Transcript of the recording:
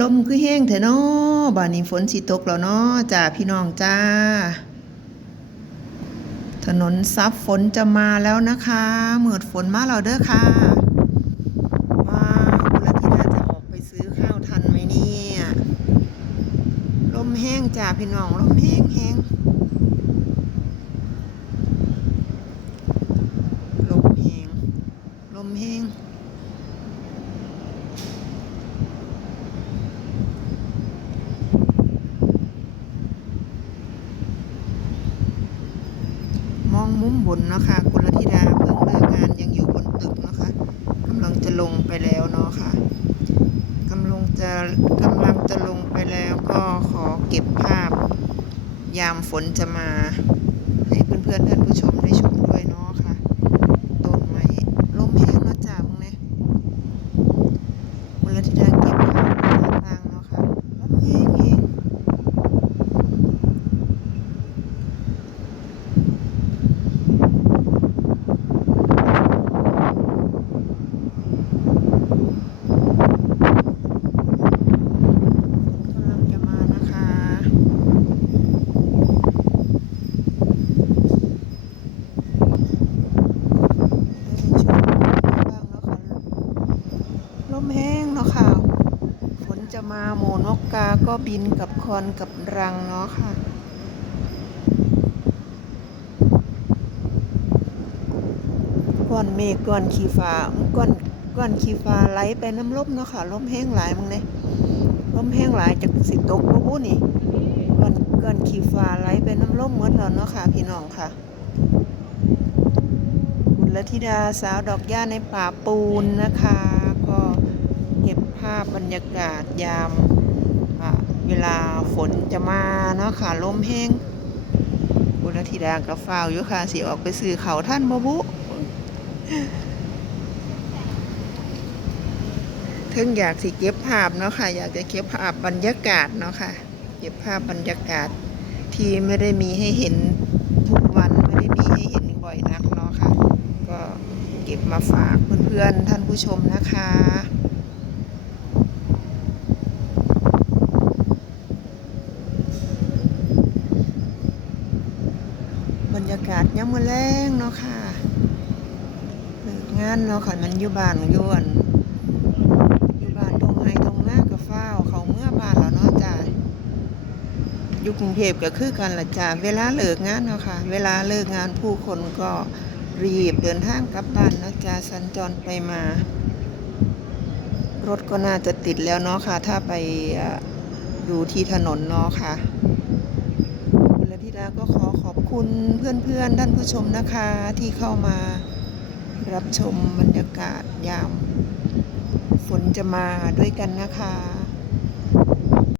ลมคือแห้งแท้เนาะบ้านนี้ฝนสิตกแล้วเนาะจ้าพี่น้องจ้า ถนนซับฝนจะมาแล้วนะคะเมื่อฝนมาแล้วเด้อค่ะว้าวคุณลัทธิดาจะออกไปซื้อข้าวทันไหมเนี่ยลมแห้งจ้าพี่น้องลมแห้งแห้งลมแห้งลมแห้ง มองมุมบนเนาะค่ะกุลธิดาเพิ่งเลิกงานยังอยู่บนตึกเนาะคะกำลังจะลงไปแล้วเนาะค่ะกำลังจะกำลังจะลงไปแล้วก็ขอเก็บภาพ ยามฝนจะมา ให้เพื่อนๆท่านผู้ชมได้ชมด้วยเนาะค่ะต้นไม้ลมแห้งเนาะจ้ามึงเนี่ยกุลธิดาเก็บภาพต่างๆเนาะค่ะลมแห้งแห้ง กำลังจะมานะคะลมแห้งเนาะค่ะ ฝน จะมาหมูนกกาก็บินกับคอนกับรังเนาะค่ะ ก้อนเมฆก้อนขี้ฟ้าก้อนก้อนขี้ฟ้าไหลไปน้ำลมเนาะค่ะลมแห้งหลายมึงเนี่ยลมแห้งหลายจากสิตกบ่บุนี่ก้อนก้อนขี้ฟ้าไหลไปน้ำลมหมดแล้วเนาะค่ะ พี่น้องค่ะคุณลธิดาสาวดอกหญ้าในป่าปูนนะคะ ก็าพบรรยากาศยามเวลาฝนจะมาเนาะค่ะลมแห้งคุณลธิดากับฝ้าวอยู่ค่ะสิออกไปซื้อเขาท่านบบุถึงอยากสิเก็บภาพเนาะค่ะ อยากจะเก็บภาพบรรยากาศเนาะค่ะ เก็บภาพบรรยากาศที่ไม่ได้มีให้เห็นทุกวันไม่ได้มีให้เห็นบ่อยนักเนาะค่ะ ก็เก็บมาฝากเพื่อนๆท่านผู้ชมนะคะ บรร ยากาศยามมื้อแรงเนาะค่ะเลิกงานเนาะค่ะมันอยู่บ้านอยู่อันอยู่บ้านทงไฮทงหน้ากับฟ้าวเขาเมื่อบ้านแล้วเนาะจ้าอยู่กรุงเทพก็คือกันละจ้าเวลาเลิกงานเนาะค่ะ เวลาเลิกงานผู้คนก็รีบเดินทางกลับบ้านเนาะจ้าสัญจรไปมา รถก็น่าจะติดแล้วเนาะค่ะ ถ้าไปอะดูที่ถนนเนาะค่ะคุณลธิดาก็ข คุณเพื่อนๆท่านผู้ชมนะคะที่เข้ามารับชมบรรยากาศยามฝนจะมาด้วยกันนะคะ